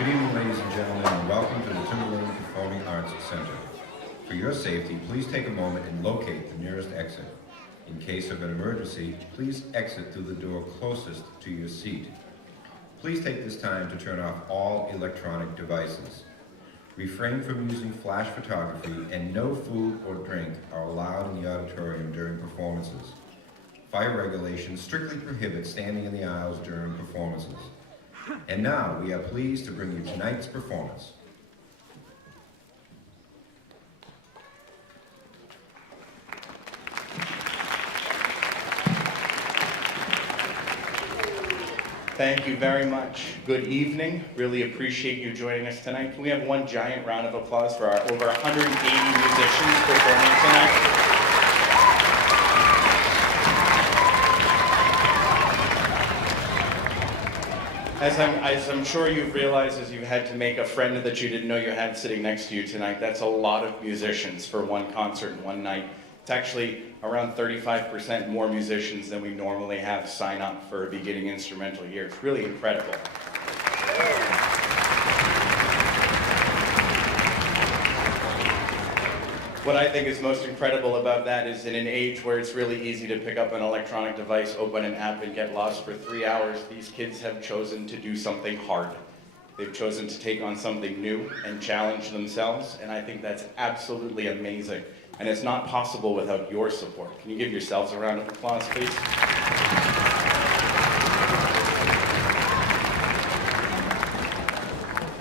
Good evening, ladies and gentlemen, and welcome to the Timberland Performing Arts Center. For your safety, please take a moment and locate the nearest exit. In case of an emergency, please exit through the door closest to your seat. Please take this time to turn off all electronic devices. Refrain from using flash photography, and no food or drink are allowed in the auditorium during performances. Fire regulations strictly prohibit standing in the aisles during performances. And now, we are pleased to bring you tonight's performance. Thank you very much. Good evening. Really appreciate you joining us tonight. Can we have one giant round of applause for our over 180 musicians performing tonight? As I'm sure you've realized as you've had to make a friend that you didn't know you had sitting next to you tonight, that's a lot of musicians for one concert in one night. It's actually around 35% more musicians than we normally have sign up for a beginning instrumental year. It's really incredible. What I think is most incredible about that is in an age where it's really easy to pick up an electronic device, open an app, and get lost for 3 hours, these kids have chosen to do something hard. They've chosen to take on something new and challenge themselves, and I think that's absolutely amazing. And it's not possible without your support. Can you give yourselves a round of applause, please?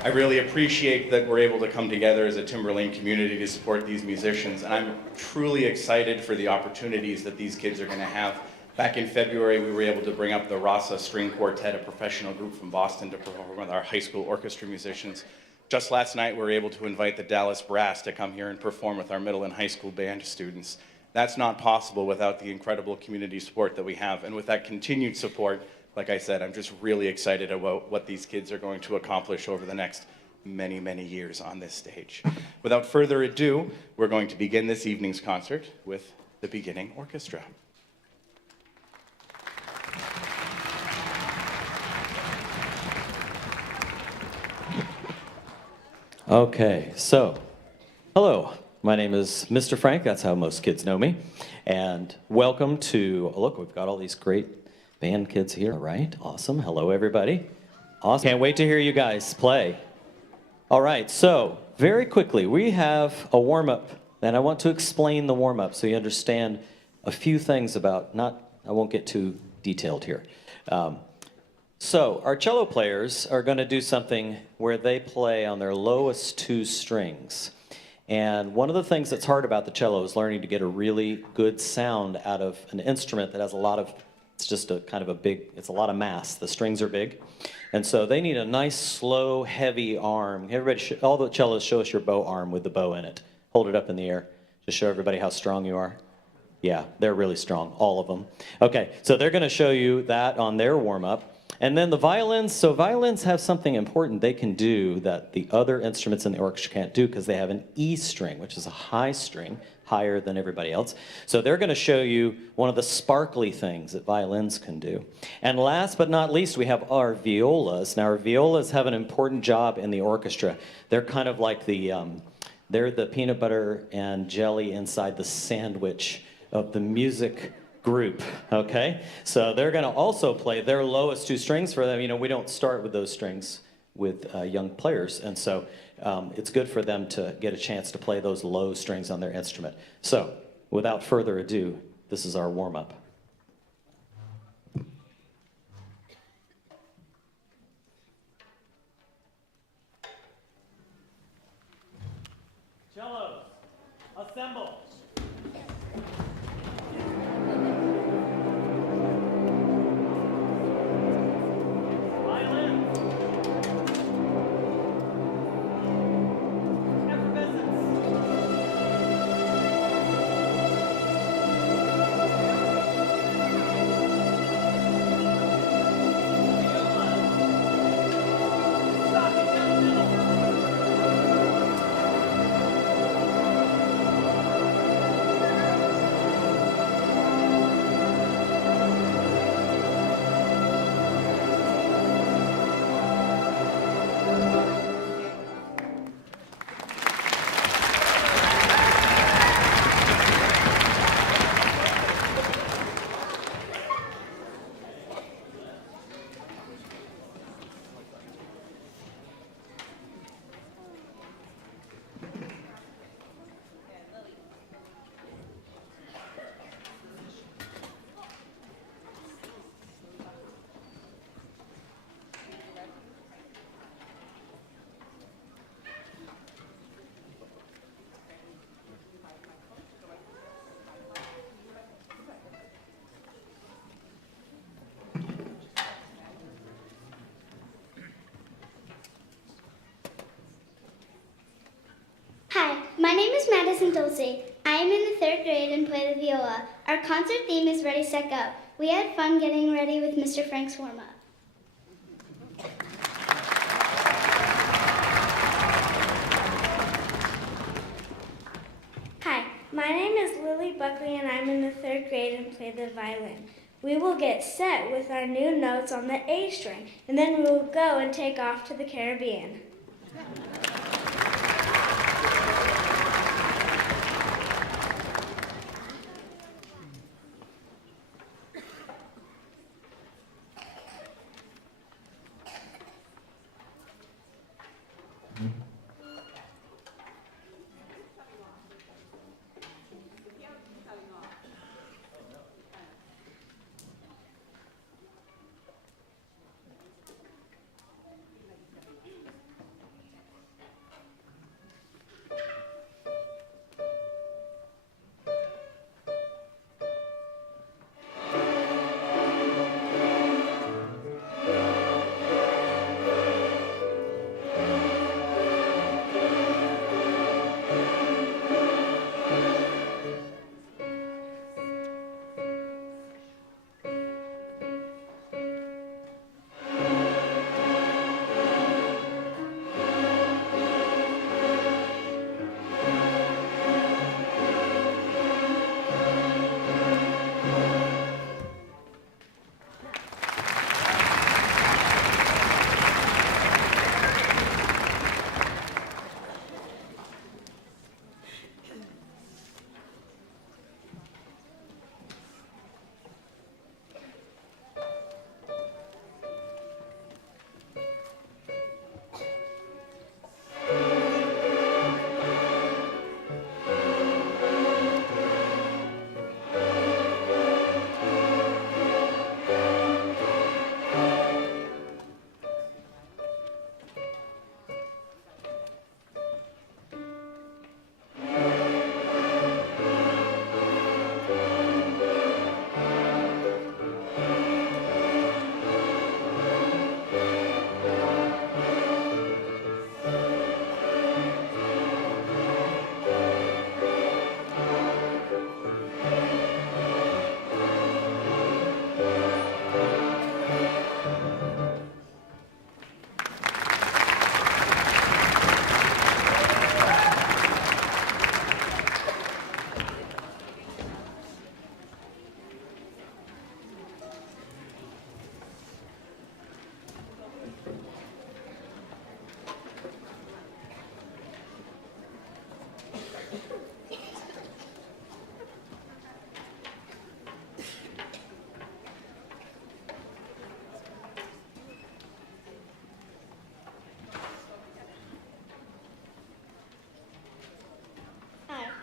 I really appreciate that we're able to come together as a Timberlane community to support these musicians, and I'm truly excited for the opportunities that these kids are going to have. Back in February, we were able to bring up the Rasa String Quartet, a professional group from Boston, to perform with our high school orchestra musicians. Just last night, we were able to invite the Dallas Brass to come here and perform with our middle and high school band students. That's not possible without the incredible community support that we have, and with that continued support, like I said, I'm just really excited about what these kids are going to accomplish over the next many, many years on this stage. Without further ado, we're going to begin this evening's concert with the beginning orchestra. Okay, so, hello, my name is Mr. Frank, that's how most kids know me, and welcome to, look, we've got all these great band kids here, right? Awesome, hello everybody. Awesome, can't wait to hear you guys play. All right, so, very quickly, we have a warm-up, and I want to explain the warm-up so you understand a few things about, I won't get too detailed here. So our cello players are going to do something where they play on their lowest two strings. And one of the things that's hard about the cello is learning to get a really good sound out of an instrument that has a lot of, it's just a kind of a big, it's a lot of mass. The strings are big. And so they need a nice, slow, heavy arm. Everybody, all the cellos, show us your bow arm with the bow in it. Hold it up in the air. Just show everybody how strong you are. Yeah, they're really strong, all of them. Okay, so they're going to show you that on their warm-up. And then the violins, so violins have something important they can do that the other instruments in the orchestra can't do because they have an E string, which is a high string, higher than everybody else. So they're going to show you one of the sparkly things that violins can do. And last but not least, we have our violas. Now, our violas have an important job in the orchestra. They're kind of like they're the peanut butter and jelly inside the sandwich of the music group, okay? So they're going to also play their lowest two strings for them. You know, we don't start with those strings with young players, and so it's good for them to get a chance to play those low strings on their instrument. So, without further ado, this is our warm-up. Cellos, assemble. Madison Dulce. I am in the 3rd grade and play the viola. Our concert theme is Ready, Set, Go. We had fun getting ready with Mr. Frank's warm-up. Hi, my name is Lily Buckley and I'm in the 3rd grade and play the violin. We will get set with our new notes on the A string, and then we will go and take off to the Caribbean.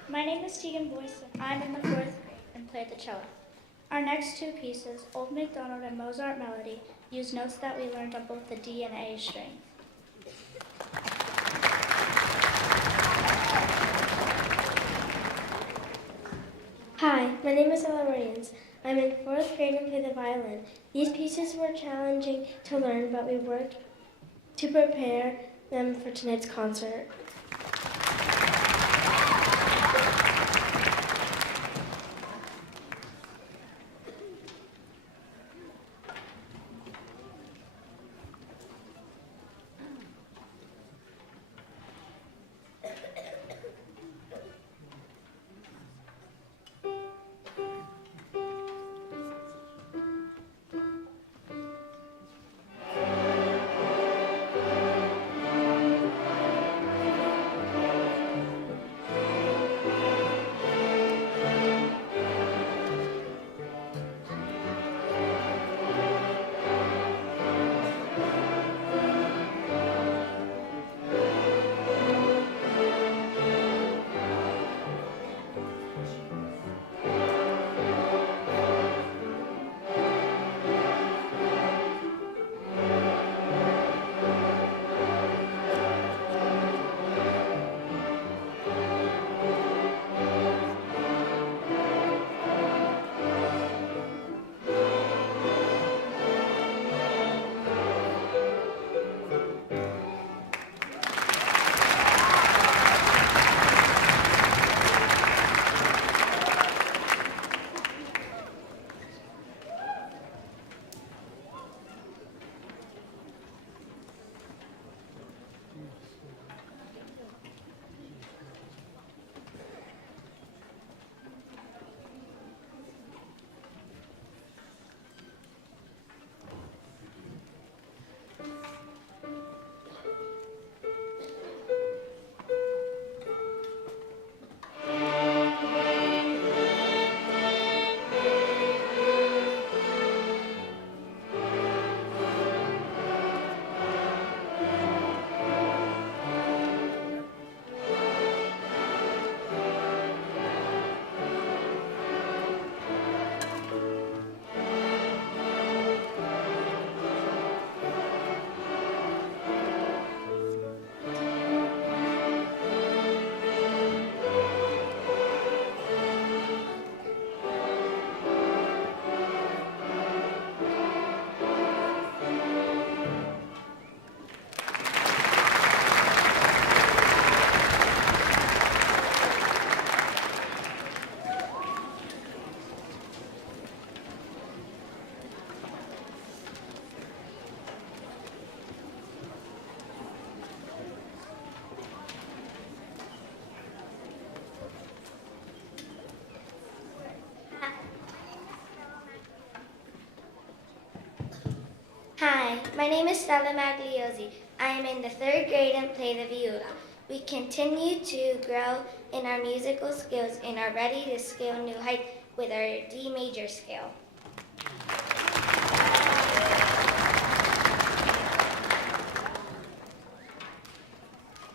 My name is Tegan Boyce. I'm in the 4th grade and play the cello. Our next 2 pieces, Old MacDonald and Mozart Melody, use notes that we learned on both the D and A string. Hi, my name is Ella Williams. I'm in 4th grade and play the violin. These pieces were challenging to learn, but we worked to prepare them for tonight's concert. Hi, my name is Stella Magliozzi. I am in the 3rd grade and play the viola. We continue to grow in our musical skills and are ready to scale new heights with our D major scale.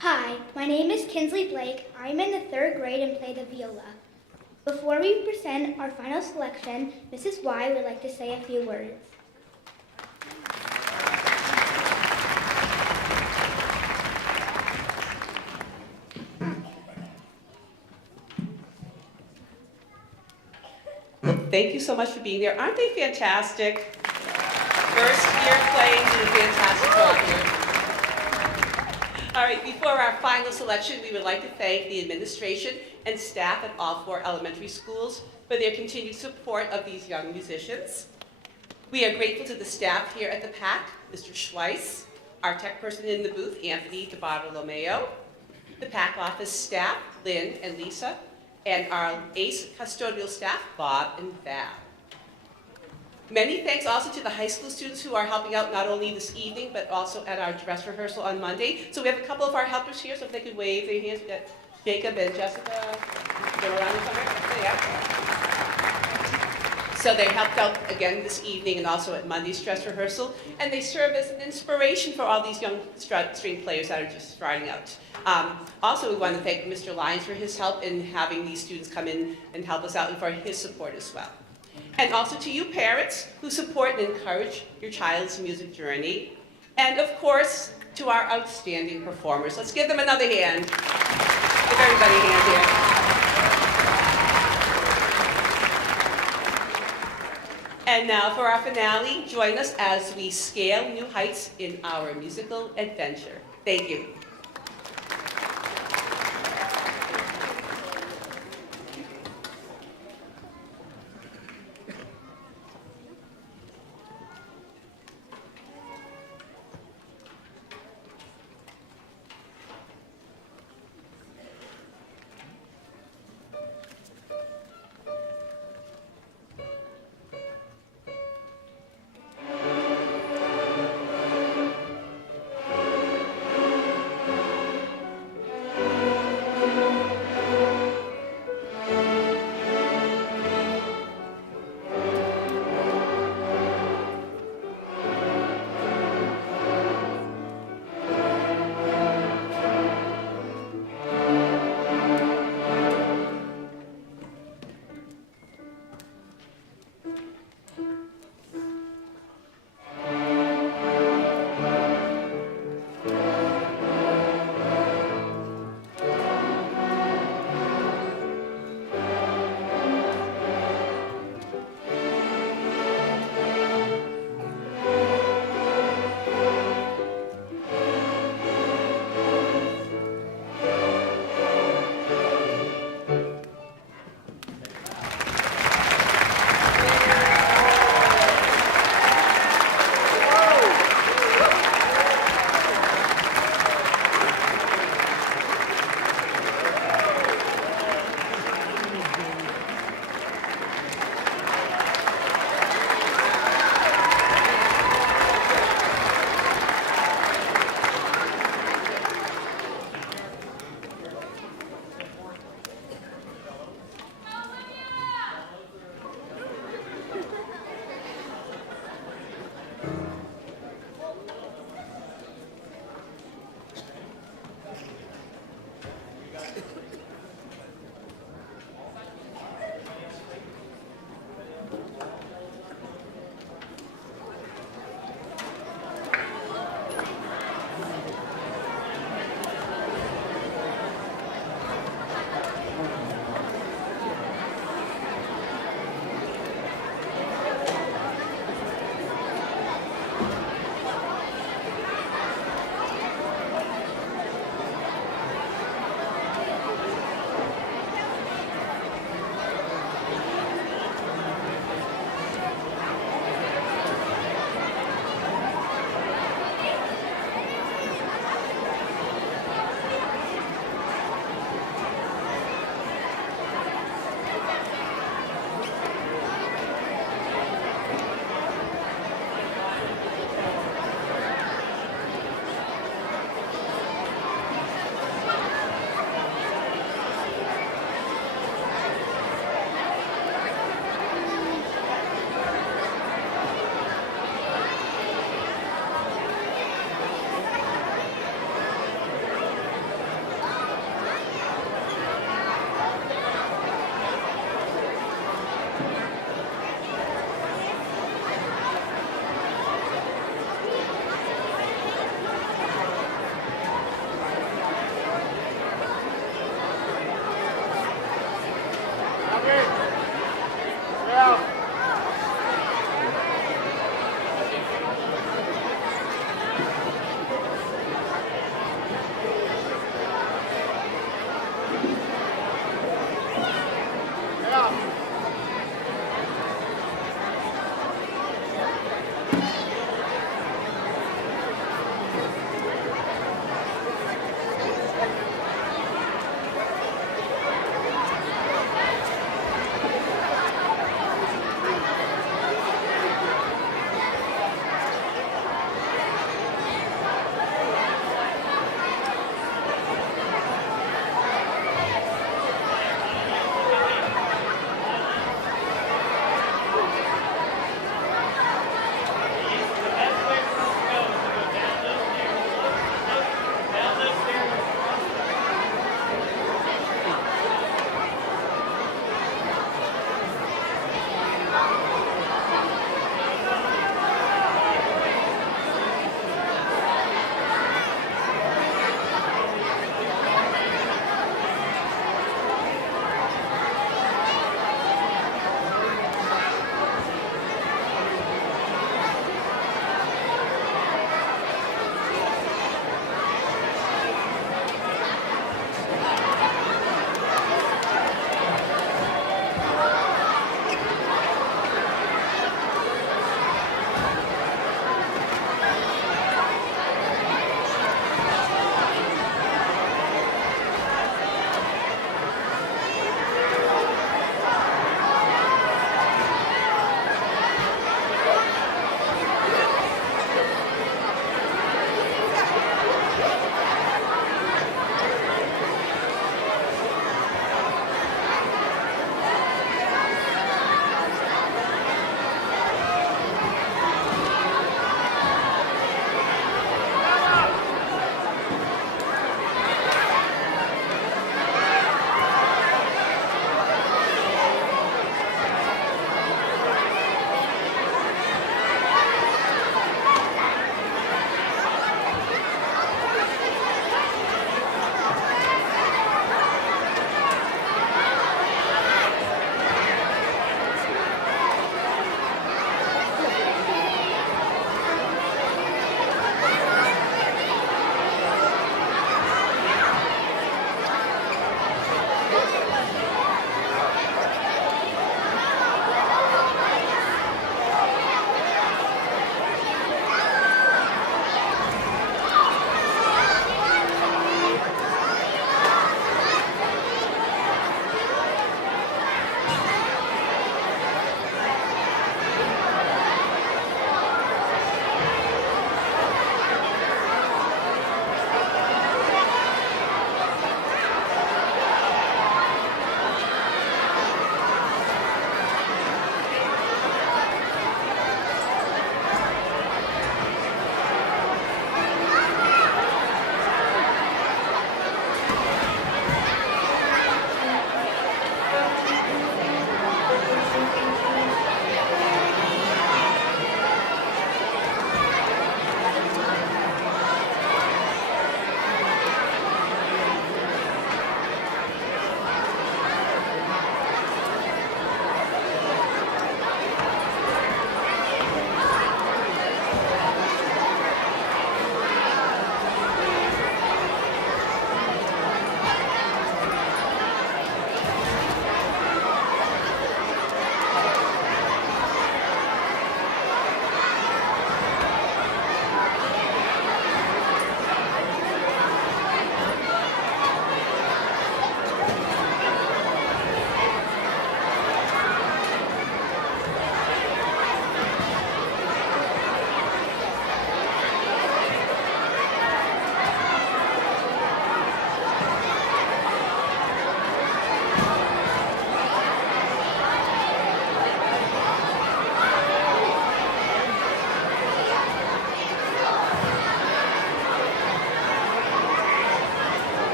Hi, my name is Kinsley Blake. I'm in the 3rd grade and play the viola. Before we present our final selection, Mrs. Y would like to say a few words. Thank you so much for being there. Aren't they fantastic? First year playing, did a fantastic job here. All right, before our final selection, we would like to thank the administration and staff at all 4 elementary schools for their continued support of these young musicians. We are grateful to the staff here at the PAC, Mr. Schweiss, our tech person in the booth, Anthony DeBartolomeo, the PAC office staff, Lynn and Lisa, and our ACE custodial staff, Bob and Val. Many thanks also to the high school students who are helping out not only this evening, but also at our dress rehearsal on Monday. So we have a couple of our helpers here, so if they could wave their hands. We got Jacob and Jessica. They're around somewhere. Yeah. So they helped out again this evening and also at Monday's dress rehearsal. And they serve as an inspiration for all these young string players that are just starting out. Also, we want to thank Mr. Lyons for his help in having these students come in and help us out and for his support as well. And also to you parents who support and encourage your child's music journey. And of course, to our outstanding performers. Let's give them another hand. Give everybody a hand here. And now for our finale, join us as we scale new heights in our musical adventure. Thank you.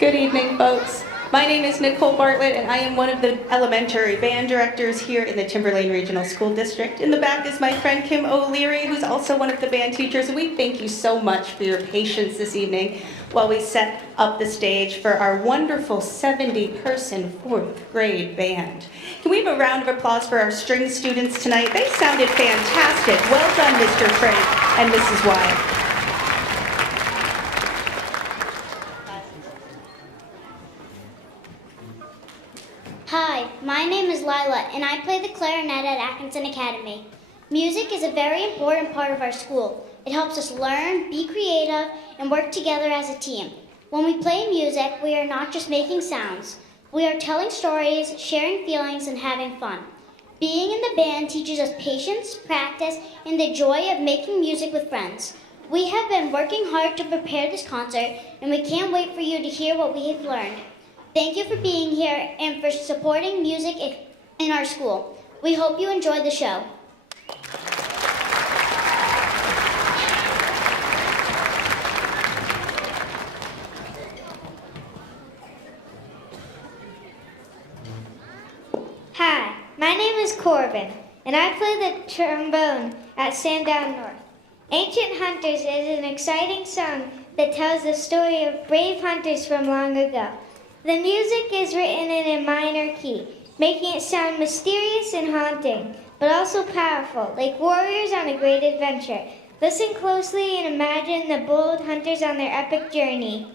Good evening, folks. My name is Nicole Bartlett, and I am one of the elementary band directors here in the Timberlane Regional School District. In the back is my friend Kim O'Leary, who's also one of the band teachers. And we thank you so much for your patience this evening while we set up the stage for our wonderful 70-person fourth grade band. Can we have a round of applause for our string students tonight? They sounded fantastic. Well done, Mr. Frank and Mrs. Wyatt. Hi, my name is Lila, and I play the clarinet at Atkinson Academy. Music is a very important part of our school. It helps us learn, be creative, and work together as a team. When we play music, we are not just making sounds. We are telling stories, sharing feelings, and having fun. Being in the band teaches us patience, practice, and the joy of making music with friends. We have been working hard to prepare this concert, and we can't wait for you to hear what we have learned. Thank you for being here and for supporting music in our school. We hope you enjoy the show. Hi, my name is Corbin, and I play the trombone at Sandown North. Ancient Hunters is an exciting song that tells the story of brave hunters from long ago. The music is written in a minor key, making it sound mysterious and haunting, but also powerful, like warriors on a great adventure. Listen closely and imagine the bold hunters on their epic journey.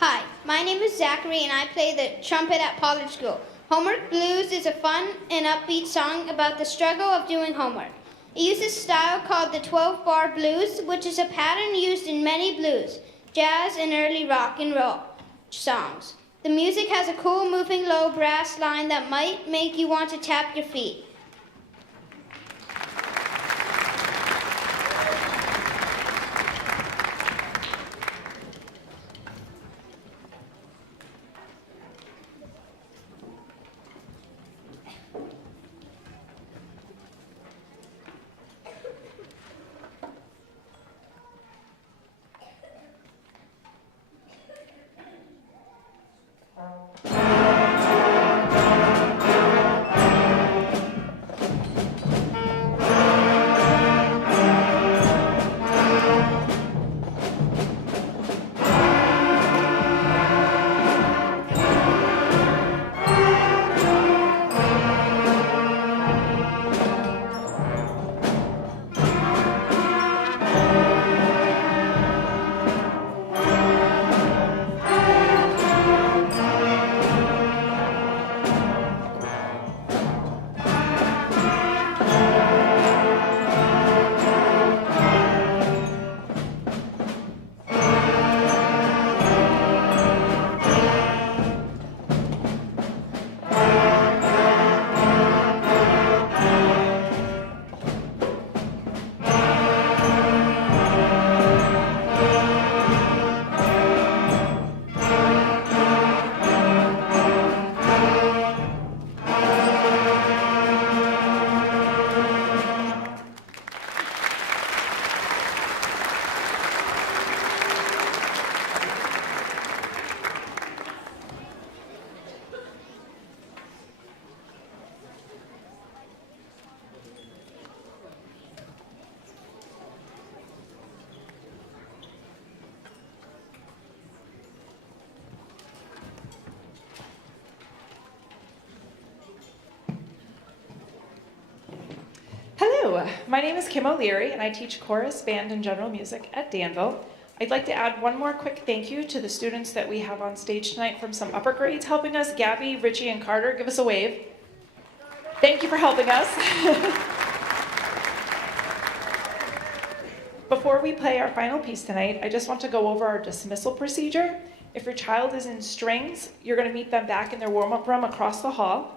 Hi, my name is Zachary, and I play the trumpet at Pollard School. Homework Blues is a fun and upbeat song about the struggle of doing homework. It uses a style called the 12-bar blues, which is a pattern used in many blues, jazz, and early rock and roll songs. The music has a cool, moving, low brass line that might make you want to tap your feet. Hello, my name is Kim O'Leary and I teach chorus, band, and general music at Danville. I'd like to add one more quick thank you to the students that we have on stage tonight from some upper grades helping us. Gabby, Richie, and Carter, give us a wave. Thank you for helping us. Before we play our final piece tonight, I just want to go over our dismissal procedure. If your child is in strings, you're going to meet them back in their warm-up room across the hall.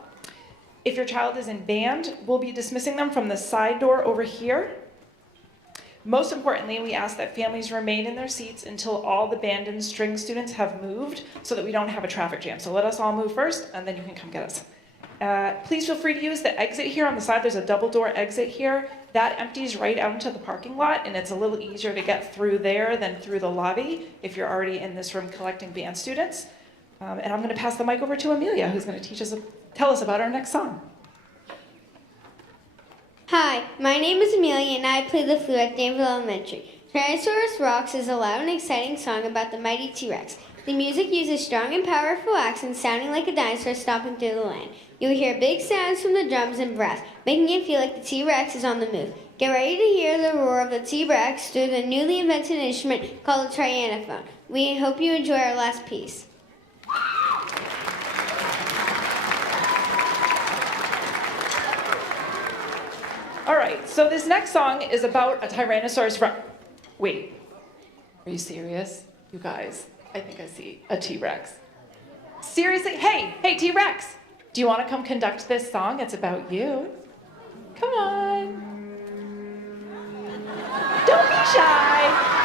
If your child is in band, we'll be dismissing them from the side door over here. Most importantly, we ask that families remain in their seats until all the band and string students have moved so that we don't have a traffic jam. So let us all move first, and then you can come get us. Please feel free to use the exit here on the side. There's a double door exit here. That empties right out into the parking lot, and it's a little easier to get through there than through the lobby if you're already in this room collecting band students. And I'm going to pass the mic over to Amelia, who's going to tell us about our next song. Hi, my name is Amelia and I play the flute at Danville Elementary. Tyrannosaurus Rocks is a loud and exciting song about the mighty T-Rex. The music uses strong and powerful accents sounding like a dinosaur stomping through the land. You will hear big sounds from the drums and brass, making it feel like the T-Rex is on the move. Get ready to hear the roar of the T-Rex through the newly invented instrument called a tyrannophone. We hope you enjoy our last piece. All right, so this next song is about a Tyrannosaurus Rex. Wait, are you serious? You guys, I think I see a T-Rex. Seriously? Hey, T-Rex! Do you want to come conduct this song? It's about you. Come on. Don't be shy.